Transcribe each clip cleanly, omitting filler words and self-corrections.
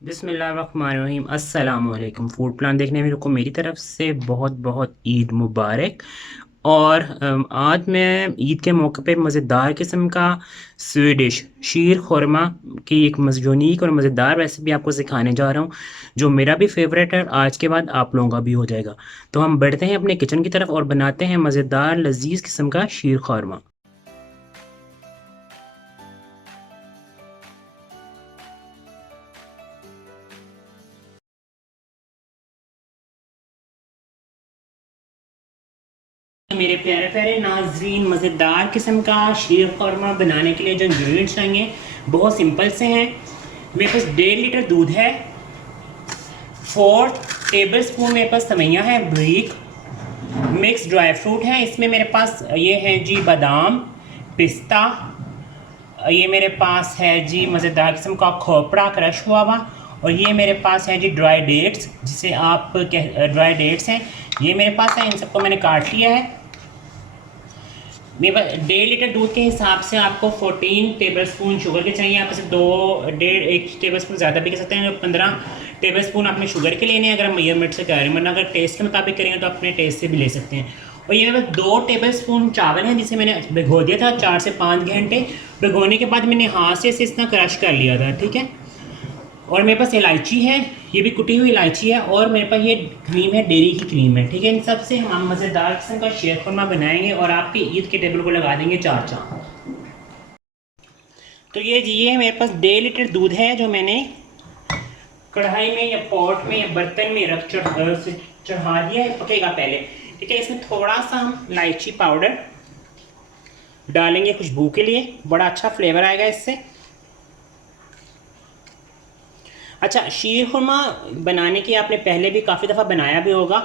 बिस्मिल्लाहिर्रहमानिर्रहीम अस्सलाम वालेकुम। फूड प्लान देखने में को मेरी तरफ से बहुत बहुत ईद मुबारक। और आज मैं ईद के मौके पे मज़ेदार किस्म का स्वीडिश शीर खुरमा की एक यूनिक और मज़ेदार रेसिपी आपको सिखाने जा रहा हूँ, जो मेरा भी फेवरेट है। आज के बाद आप लोगों का भी हो जाएगा। तो हम बढ़ते हैं अपने किचन की तरफ और बनाते हैं मज़ेदार लजीज किस्म का शीर खुरमा। मेरे प्यारे प्यारे नाजरीन, मज़ेदार किस्म का शीर खुरमा बनाने के लिए जो इंग्रेडिएंट्स चाहिए बहुत सिंपल से हैं। मेरे पास 1.5 लीटर दूध है, 4 टेबल स्पून मेरे पास सवैयाँ है ब्रीक, मिक्स ड्राई फ्रूट है। इसमें मेरे पास ये है जी बादाम, पिस्ता, ये मेरे पास है जी मज़ेदार किस्म का खोपड़ा क्रश हुआ हुआ, और ये मेरे पास है जी ड्राई डेट्स, जिसे आप ड्राई डेट्स हैं, ये मेरे पास है। इन सबको मैंने काट लिया है। मेरे पास 1.5 लीटर दूध के हिसाब से आपको 14 टेबल स्पून शुगर के चाहिए। आप इसे 1 टेबल स्पून ज़्यादा भी कर सकते हैं। 15 टेबल स्पून आपने शुगर के लेने हैं अगर हम मेजरमेंट से कर रहे हैं, वरना अगर टेस्ट के मुताबिक करेंगे तो अपने टेस्ट से भी ले सकते हैं। और ये मेरे पास 2 टेबल स्पून चावल हैं, जिसे मैंने भिगो दिया था 4 से 5 घंटे। भिगोने के बाद मैंने हाथ से इसे इस तरह क्रश कर लिया था, ठीक है। और मेरे पास इलायची है, ये भी कुटी हुई इलायची है, और मेरे पास ये क्रीम है, डेयरी की क्रीम है, ठीक है। इन सब से हम मज़ेदार किस्म का शीर खुरमा बनाएंगे और आपकी ईद के टेबल को लगा देंगे चार चांद। तो ये मेरे पास 1.5 लीटर दूध है, जो मैंने कढ़ाई में या पॉट में या बर्तन में रख चढ़ा दिया है, पकेगा पहले, ठीक है। इसमें थोड़ा सा हम इलायची पाउडर डालेंगे खुशबू के लिए, बड़ा अच्छा फ्लेवर आएगा इससे। अच्छा, शीर खुरमा बनाने की आपने पहले भी काफ़ी दफ़ा बनाया भी होगा,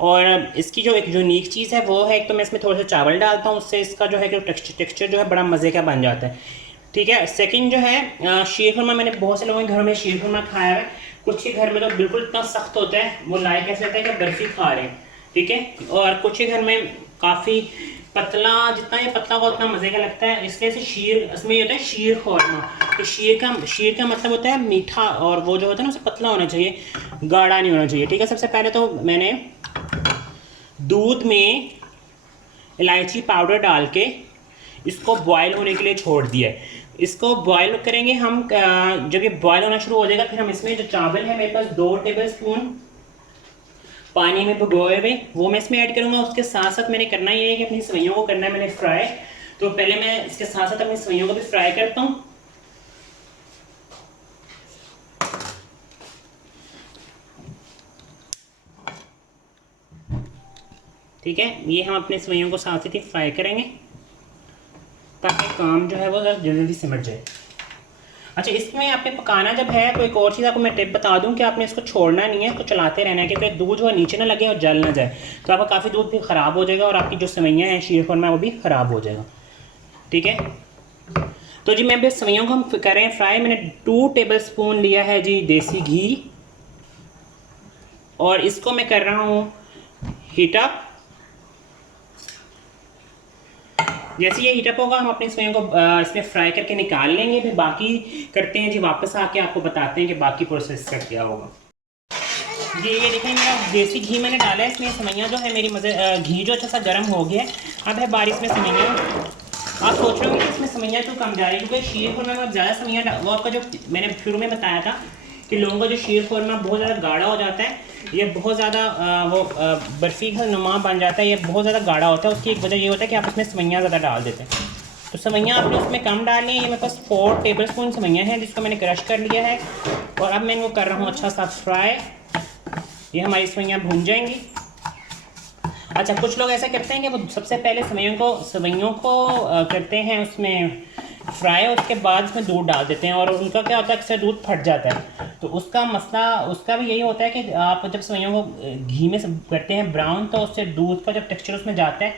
और इसकी जो एक यूनिक चीज़ है वो है, एक तो मैं इसमें थोड़ा सा चावल डालता हूँ, उससे इसका जो है कि टेक्सचर जो है बड़ा मज़े का बन जाता है, ठीक है। सेकंड जो है शीर खुरमा, मैंने बहुत से लोगों के घरों में शीर खुरमा खाया है। कुछ के घर में तो बिल्कुल इतना सख्त होता है, वो लाइक ऐसा लगता है कि बर्फ़ी खा रहे हैं, ठीक है। और कुछ के घर में काफ़ी पतला, जितना ये पतला होगा उतना मज़े का लगता है। इसलिए से शीर, इसमें ये होता है शीर खुरमा। तो शीर का मतलब होता है मीठा, और वो जो होता है ना उसे पतला होना चाहिए, गाढ़ा नहीं होना चाहिए, ठीक है। सबसे पहले तो मैंने दूध में इलायची पाउडर डाल के इसको बॉयल होने के लिए छोड़ दिया है। इसको बॉयल करेंगे हम, जब ये बॉयल होना शुरू हो जाएगा फिर हम इसमें जो चावल है मेरे पास 2 टेबल स्पून पानी में भिगोए हुए, वो मैं इसमें ऐड करूँगा। उसके साथ साथ मैंने करना ये है कि अपनी सवैयों को करना है मैंने फ्राई। तो पहले मैं इसके साथ साथ अपनी सवैयों को भी फ्राई करता हूँ। ठीक है, ये हम अपने सवैयों को साथ ही फ्राई करेंगे ताकि काम जो है वो जल्दी जल्दी सिमट जाए। अच्छा, इसमें आपने पकाना जब है तो एक और चीज़ आपको मैं टिप बता दूं कि आपने इसको छोड़ना नहीं है, तो चलाते रहना है, क्योंकि दूध जो है नीचे ना लगे और जल ना जाए, तो आपका काफ़ी दूध भी ख़राब हो जाएगा और आपकी जो सवैयाँ हैं शीर खुरमा वो भी ख़राब हो जाएगा, ठीक है। तो जी मैं अभी सवैयों को हम कर रहे हैं फ्राई। मैंने 2 टेबल स्पून लिया है जी देसी घी, और इसको मैं कर रहा हूँ हीट अप। जैसे ये हीटअप होगा हम अपने सवैयों को इसमें फ्राई करके निकाल लेंगे, फिर बाकी करते हैं जी, वापस आके आपको बताते हैं कि बाकी प्रोसेस का क्या होगा। ये देखें, मेरा देसी घी मैंने डाला है इसमें। सवैयाँ जो है मेरी घी जो अच्छा सा गर्म हो गया है। अब है बारिश में सवैयाँ। आप सोच रहे होंगे कि इसमें सवैयाँ क्यों कम जा रही है, क्योंकि शीर खुरमा में ज़्यादा सवैयाँ, वो आपका जो मैंने शुरू में बताया था कि लोगों का जो शीर खुरमा बहुत ज़्यादा गाढ़ा हो जाता है, ये बहुत ज़्यादा बर्फ़ी का नुमा बन जाता है, ये बहुत ज़्यादा गाढ़ा होता है। उसकी एक वजह ये होता है कि आप इसमें सवैयाँ ज़्यादा डाल देते हैं। तो सवैयाँ आपने उसमें कम डालनी है। ये मेरे पास 4 टेबल स्पून सवैयाँ हैं, जिसको मैंने क्रश कर लिया है, और अब मैं इनको कर रहा हूँ अच्छा सा फ्राई। ये हमारी सवैयाँ भून जाएंगी। अच्छा, कुछ लोग ऐसा करते हैं कि वो सबसे पहले सवैयों को करते हैं उसमें फ्राई, उसके बाद उसमें दूध डाल देते हैं, और उनका क्या होता है अक्सर दूध फट जाता है। तो उसका मसला उसका भी यही होता है कि आप जब सवैयों को घी में करते हैं ब्राउन, तो उससे दूध का जब टेक्सचर उसमें जाता है,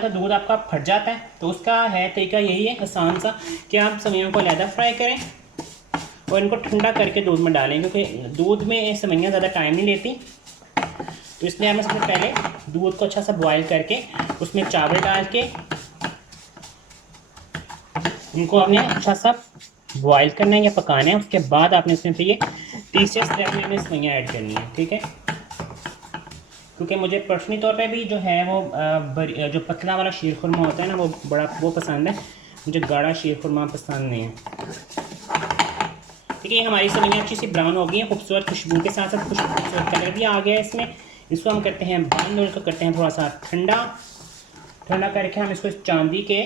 तो दूध आपका फट जाता है। तो उसका है तरीका यही है आसान सा, कि आप सवैयों को अलहदा फ्राई करें और इनको ठंडा करके दूध में डालें, क्योंकि दूध में सवैयाँ ज़्यादा टाइम नहीं लेती। तो इसलिए हमें सबसे पहले दूध को अच्छा सा बॉयल करके उसमें चावल डाल के उनको हमने अच्छा सा बॉयल करना है या पकाना है। उसके बाद आपने इसमें फिर ये तीसरे स्टेप में इसमें सवैयाँ ऐड करनी है, ठीक है। क्योंकि मुझे पर्सनली तौर पे भी जो है वो जो पतला वाला शीर खुरमा होता है ना वो बड़ा वो पसंद है, मुझे गाढ़ा शीर खुरमा पसंद नहीं है। ठीक है, हमारी सवैयाँ अच्छी सी ब्राउन हो गई हैं, खूबसूरत खुशबू के साथ साथ खूबसूरत कलर भी आ गया है इसमें। इसको हम करते हैं बंद और इसको करते हैं थोड़ा सा ठंडा। ठंडा करके हम इसको चांदी के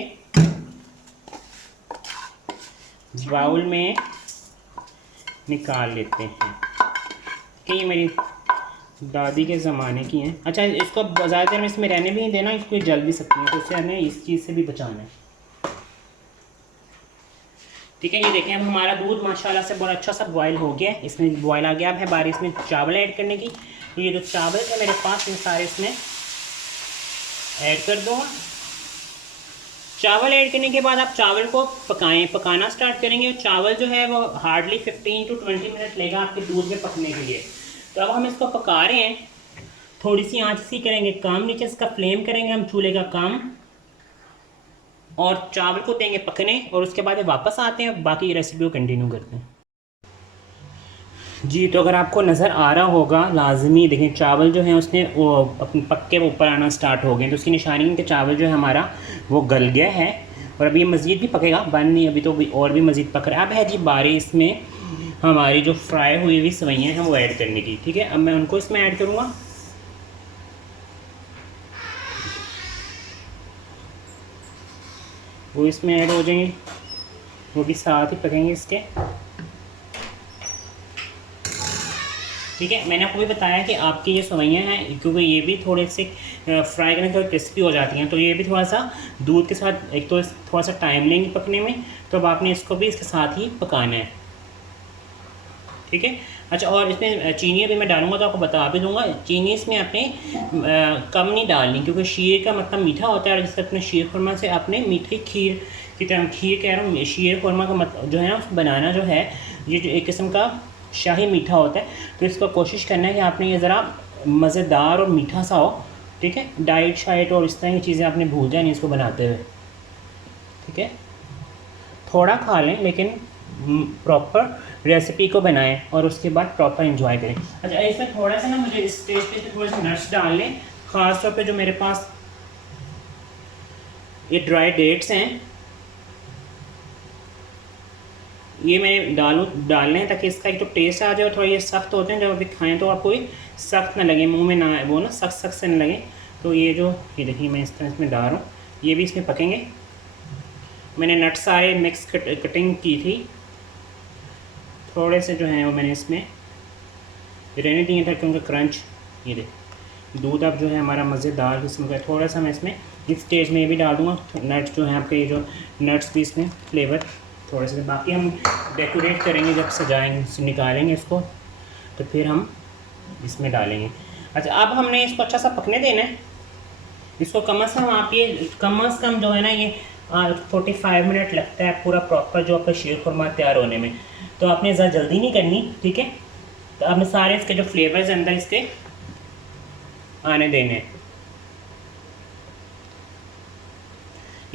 बाउल में निकाल लेते हैं कि ये मेरी दादी के ज़माने की हैं। अच्छा, इसको ज़्यादा देर में इसमें रहने भी नहीं देना, इसको जल भी सकती है, तो उससे हमें इस चीज़ से भी बचाना है। ठीक है, ये देखें अब हमारा दूध माशाल्लाह से बहुत अच्छा सा बॉयल हो गया है, इसमें बॉयल आ गया। अब है बारी इसमें चावल ऐड करने की। तो ये जो चावल है मेरे पास, ये सारे इसमें ऐड कर दो। चावल ऐड करने के बाद आप चावल को पकाना स्टार्ट करेंगे। चावल जो है वो हार्डली 15 to 20 मिनट लेगा आपके दूध में पकने के लिए। तो अब हम इसको पका रहे हैं, थोड़ी सी आंच सी करेंगे कम, नीचे इसका फ्लेम करेंगे हम चूल्हे का कम, और चावल को देंगे पकने, और उसके बाद वापस आते हैं बाकी रेसिपी को कंटिन्यू करते हैं। जी, तो अगर आपको नज़र आ रहा होगा लाजमी देखें, चावल जो है उसने वो अपने पक्के ऊपर आना स्टार्ट हो गए, तो उसकी निशानी है कि चावल जो है हमारा वो गल गया है। और अभी मज़ीद भी पकेगा, बन नहीं अभी तो और भी मज़ीद पक रहा है। अब है जी बारी इसमें हमारी जो फ्राई हुई हुई सवैयाँ हैं वो ऐड करने की। ठीक है, अब मैं उनको इसमें ऐड करूँगा। वो इसमें ऐड हो जाएंगे, वो भी साथ ही पकेंगे इसके। ठीक है, मैंने आपको भी बताया कि आपकी ये सवैयाँ हैं, क्योंकि ये भी थोड़े से फ्राई करने के बाद क्रिस्पी हो जाती हैं, तो ये भी थोड़ा सा दूध के साथ एक तो थोड़ा सा टाइम लेंगी पकने में, तो अब आपने इसको भी इसके साथ ही पकाना है। ठीक है, अच्छा, और इसमें चीनी अभी मैं डालूंगा तो आपको बता भी दूंगा। चीनी इसमें आपने कम नहीं डालनी, क्योंकि शीर का मतलब मीठा होता है, और जिससे अपने शीर खुरमा से आपने मीठी खीर की तरह, खीर कह रहा हूँ, शीर खुरमा का मतलब जो है ना बनाना जो है, ये जो एक किस्म का शाही मीठा होता है। तो इसको कोशिश करना है कि आपने ये ज़रा मज़ेदार और मीठा सा हो। ठीक है, डाइट शाइट और इस तरह की चीज़ें आपने भूल जाए इसको बनाते हुए। ठीक है, थोड़ा खा लें लेकिन प्रॉपर रेसिपी को बनाएं और उसके बाद प्रॉपर एंजॉय करें। अच्छा, इसमें थोड़ा सा ना मुझे इस स्टेज पे थोड़े से नट्स डाल लें, ख़ास तौर पे जो मेरे पास ये ड्राई डेट्स हैं, ये मैंने डालने हैं ताकि इसका एक तो टेस्ट आ जाए। और थोड़ा ये सख्त होते हैं, जब अभी खाएँ तो आपको ये सख्त ना लगे, मुंह में ना वो ना सख्त सख्त से ना लगे। तो ये जो ये देखिए मैं इस तरह इसमें डाल रहा हूँ, ये भी इसमें पकेंगे। मैंने नट सारे मिक्स कटिंग की थी, थोड़े से जो हैं वो मैंने इसमें रहने दिए ताकि उनका क्रंच, ये देख दूध अब जो है हमारा मज़ेदार किस्म का। थोड़ा सा मैं इसमें इस स्टेज में ये भी डाल दूँगा नट्स जो हैं आपके, ये जो नट्स भी इसमें फ्लेवर थोड़े से, बाकी हम डेकोरेट करेंगे जब सजाएंगे निकालेंगे इसको, तो फिर हम इसमें डालेंगे। अच्छा, अब हमने इसको अच्छा सा पकने देना है। इसको कम से कम आप ये कम से कम जो है ना ये 45 मिनट लगता है पूरा प्रॉपर जो आपका शीर खुरमा तैयार होने में, तो आपने ज़्यादा जल्दी नहीं करनी। ठीक है, तो आपने सारे इसके जो फ्लेवर्स अंदर इसके आने देने हैं।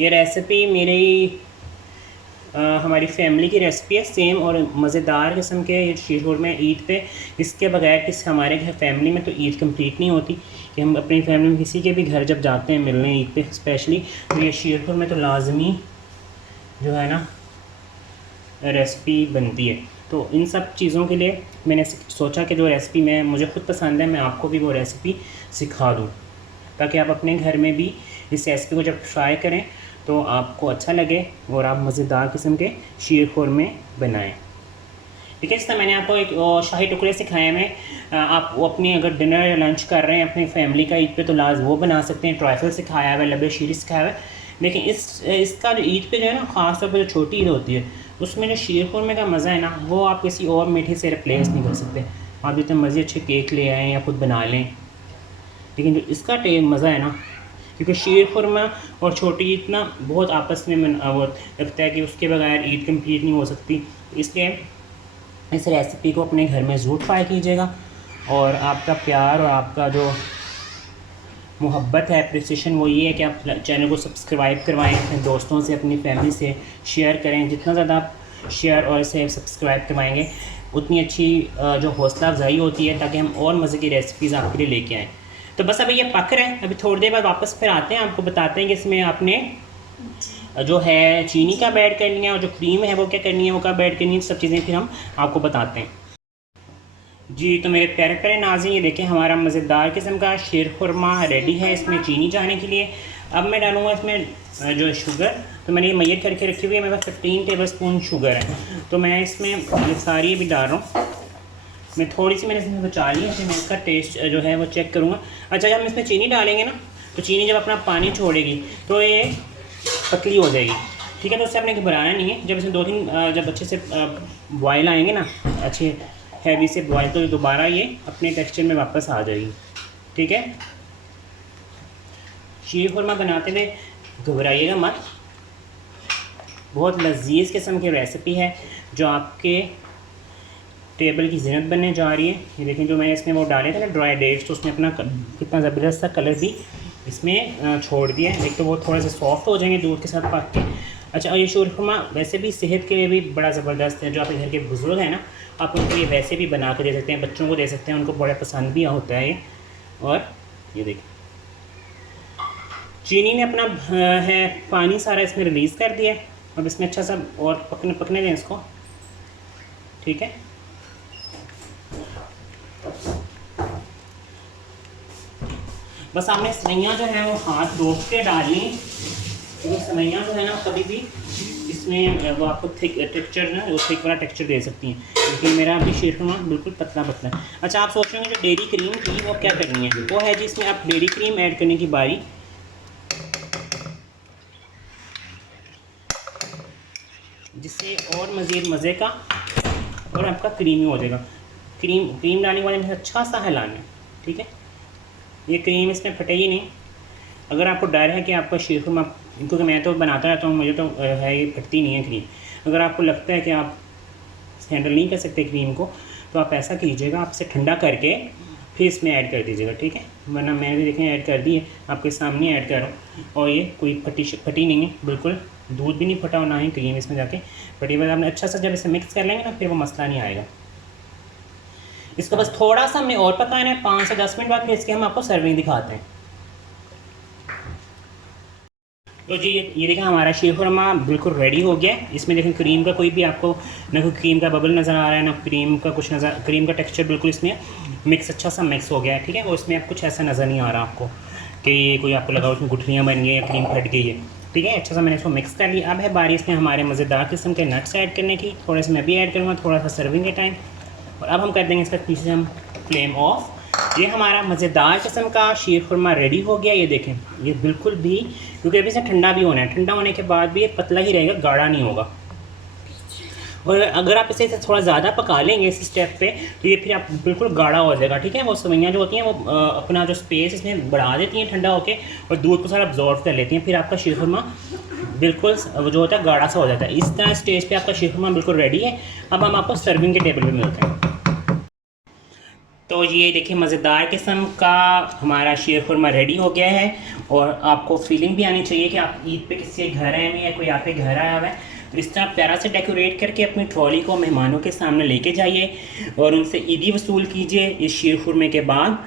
ये रेसिपी मेरी हमारी फैमिली की रेसिपी है सेम, और मज़ेदार किस्म के ये शीर खुरमा ईद पे, इसके बगैर किस हमारे घर फैमिली में तो ईद कंप्लीट नहीं होती, कि हम अपनी फैमिली में किसी के भी घर जब जाते हैं मिलने ईद पे स्पेशली, तो ये शीर खुरमा तो लाजमी जो है ना रेसिपी बनती है। तो इन सब चीज़ों के लिए मैंने सोचा कि जो रेसिपी मुझे ख़ुद पसंद है मैं आपको भी वो रेसिपी सिखा दूँ, ताकि आप अपने घर में भी इस रेसिपी को जब ट्राई करें तो आपको अच्छा लगे और आप मज़ेदार किस्म के शीर खुरमे बनाएं। ठीक है, इसमें मैंने आपको एक शाही टुकड़े सिखाए हैं। आप वो अपनी अगर डिनर या लंच कर रहे हैं अपनी फैमिली का ईद पे तो लाज वो बना सकते हैं। ट्राइफल सिखाया हुआ है, लबे शीरी सिखाया हुआ है, लेकिन इसका जो ईद पे जो है ना ख़ास तौर पर जो छोटी ईद होती है उसमें जो शीर खुरमे का मज़ा है ना वो आप किसी और मीठे से रिप्लेस नहीं कर सकते। आप जितने मज़े अच्छे केक ले आएँ या खुद बना लें, लेकिन जो इसका मज़ा है ना, क्योंकि शीर खुरमा और छोटी ईद ना बहुत आपस में वो लगता है कि उसके बगैर ईद कंप्लीट नहीं हो सकती। इसलिए इस रेसिपी को अपने घर में ज़रूर ट्राई कीजिएगा, और आपका प्यार और आपका जो मोहब्बत है, अप्रिसिएशन, वो ये है कि आप चैनल को सब्सक्राइब करवाएं, अपने दोस्तों से अपनी फैमिली से शेयर करें। जितना ज़्यादा आप शेयर और इसे सब्सक्राइब करवाएंगे उतनी अच्छी जो हौसला अफजाई होती है, ताकि हम और मज़े की रेसिपीज़ आपके लिए लेके आएँ। तो बस अभी ये पक रहा है, अभी थोड़ी देर बाद वापस फिर आते हैं, आपको बताते हैं कि इसमें आपने जो है चीनी कब ऐड करनी है और जो क्रीम है वो क्या करनी है, वो कब ऐड करनी है, सब चीज़ें फिर हम आपको बताते हैं। जी तो मेरे प्यारे प्यारे नाज़रीन, ये देखें हमारा मज़ेदार किस्म का शीर खुरमा रेडी है इसमें चीनी जाने के लिए। अब मैं डालूँगा इसमें जो शुगर, तो मैंने ये मैयर करके रखी हुई है, मेरे पास 15 टेबल स्पून शुगर है, तो मैं इसमें ये सारी भी डाल रहा हूँ। मैं थोड़ी सी मैंने इसमें बचा ली है, फिर मैं इसका टेस्ट जो है वो चेक करूँगा। अच्छा, जब हम इसमें चीनी डालेंगे ना, तो चीनी जब अपना पानी छोड़ेगी तो ये पतली हो जाएगी, ठीक है। तो उससे आपने घबराना नहीं है, जब इसमें 2-3 जब अच्छे से बॉयल आएंगे ना, अच्छे हैवी से बॉयल, तो दोबारा ये अपने टेक्सचर में वापस आ जाएगी, ठीक है। शीर खुरमा बनाते हुए घबराइएगा मत, बहुत लजीज किस्म की रेसिपी है जो आपके टेबल की ज़ीनत बनने जा रही है। ये देखें, जो मैंने इसमें वो डाले थे ना ड्राई डेट्स, तो उसने अपना कितना ज़बरदस्त सा कलर भी इसमें छोड़ दिया है। एक तो वो थोड़े से सॉफ्ट हो जाएंगे दूध के साथ पक के। अच्छा, और ये शीर खुरमा वैसे भी सेहत के लिए भी बड़ा ज़बरदस्त है। जो आपके घर के बुज़ुर्ग हैं ना, आप उनको ये वैसे भी बना के दे सकते हैं, बच्चों को दे सकते हैं, उनको बड़ा पसंद भी होता है ये। और ये देखें, चीनी ने अपना है पानी सारा इसमें रिलीज़ कर दिया है। अब इसमें अच्छा सा और पकने दें इसको, ठीक है। बस आपने सेवइयाँ जो है वो हाथ रोक के डालनी, क्योंकि सेवइयाँ जो है ना कभी भी इसमें वो आपको थिक टेक्सचर ना, वो थिक वाला टेक्सचर दे सकती हैं, लेकिन मेरा अभी शीर खुरमा बिल्कुल पतला पतला है। अच्छा, आप सोच रहे हैं जो डेयरी क्रीम थी वो क्या करनी है, वो है जी इसमें आप डेयरी क्रीम ऐड करने की बारी, जिससे और मज़ीद मज़े का और आपका क्रीमी हो जाएगा। क्रीम डालने के बाद हमें अच्छा सा हिलाना है, ठीक है। ये क्रीम इसमें फटेगी नहीं। अगर आपको डर है कि आपका शीर खुरमा, क्योंकि मैं तो बनाता रहता हूँ, मुझे तो है ये फटती नहीं है क्रीम, अगर आपको लगता है कि आप हैंडल नहीं कर सकते क्रीम को, तो आप ऐसा कीजिएगा, आप इसे ठंडा करके फिर इसमें ऐड कर दीजिएगा, ठीक है। वरना मैंने भी देखें ऐड कर दी है, आपके सामने ऐड कर रहा हूँ, और ये कोई फटी नहीं है, बिल्कुल दूध भी नहीं फटा और ना ही क्रीम इसमें जाके फटी। बाद आपने अच्छा सा जब इसे मिक्स कर लेंगे ना, फिर वो मसला नहीं आएगा। इसको बस थोड़ा सा हमने और पकाना है, 5 से 10 मिनट बाद फिर इसके हम आपको सर्विंग दिखाते हैं। तो जी ये देखें हमारा शीर खुरमा बिल्कुल रेडी हो गया है। इसमें देखें क्रीम का कोई भी आपको ना कोई क्रीम का बबल नज़र आ रहा है, ना क्रीम का कुछ नज़र, क्रीम का टेक्सचर बिल्कुल इसमें मिक्स अच्छा सा मिक्स हो गया है, ठीक है। और इसमें आप कुछ ऐसा नज़र नहीं आ रहा आपको कि कोई आपको लगा उसमें गुठलियाँ बन गई या क्रीम फट गई है, ठीक है। अच्छा सा मैंने इसको मिक्स कर लिया। अब है बारी इसमें हमारे मज़ेदार किस्म के नट्स ऐड करने की, थोड़े से मैं भी ऐड करूँगा थोड़ा सा सर्विंग के टाइम। और अब हम कर देंगे इसका पीछे हम फ्लेम ऑफ। ये हमारा मज़ेदार किस्म का शीर खुरमा रेडी हो गया। ये देखें, ये बिल्कुल भी, क्योंकि अभी से ठंडा भी होना है, ठंडा होने के बाद भी ये पतला ही रहेगा, गाढ़ा नहीं होगा। और अगर आप इसे थोड़ा ज़्यादा पका लेंगे इस स्टेप पे, तो ये फिर आप बिल्कुल गाढ़ा हो जाएगा, ठीक है। वो सेवइयाँ जो होती हैं वो अपना जो स्पेस इसमें बढ़ा देती हैं ठंडा होके, और दूध को सारा अब्जॉर्व कर लेती हैं, फिर आपका शीर खुरमा बिल्कुल जो होता है गाढ़ा सा हो जाता है। इस तरह स्टेज पे आपका शीर खुरमा बिल्कुल रेडी है। अब हम आपको सर्विंग के टेबल पे मिलते हैं। तो ये देखिए मज़ेदार किस्म का हमारा शीर खुरमा रेडी हो गया है। और आपको फीलिंग भी आनी चाहिए कि आप ईद पे किसी घर आए हुए हैं, कोई आपके घर आया हुआ है, तो इस तरह प्यारा से डेकोरेट करके अपनी ट्रॉली को मेहमानों के सामने लेके जाइए और उनसे ईदी वसूल कीजिए इस शीर खुरमे के बाद।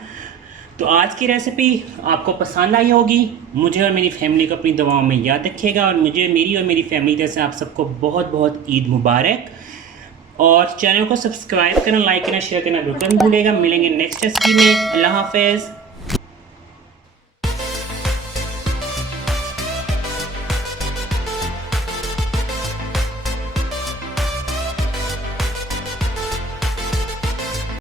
तो आज की रेसिपी आपको पसंद आई होगी। मुझे और मेरी फैमिली को अपनी दुआओं में याद रखिएगा, और मेरी और मेरी फैमिली जैसे आप सबको बहुत बहुत ईद मुबारक। और चैनल को सब्सक्राइब करना, लाइक करना, शेयर करना बिल्कुल नहीं भूलेगा। मिलेंगे नेक्स्ट रेसिपी में। अल्लाह हाफ़िज़।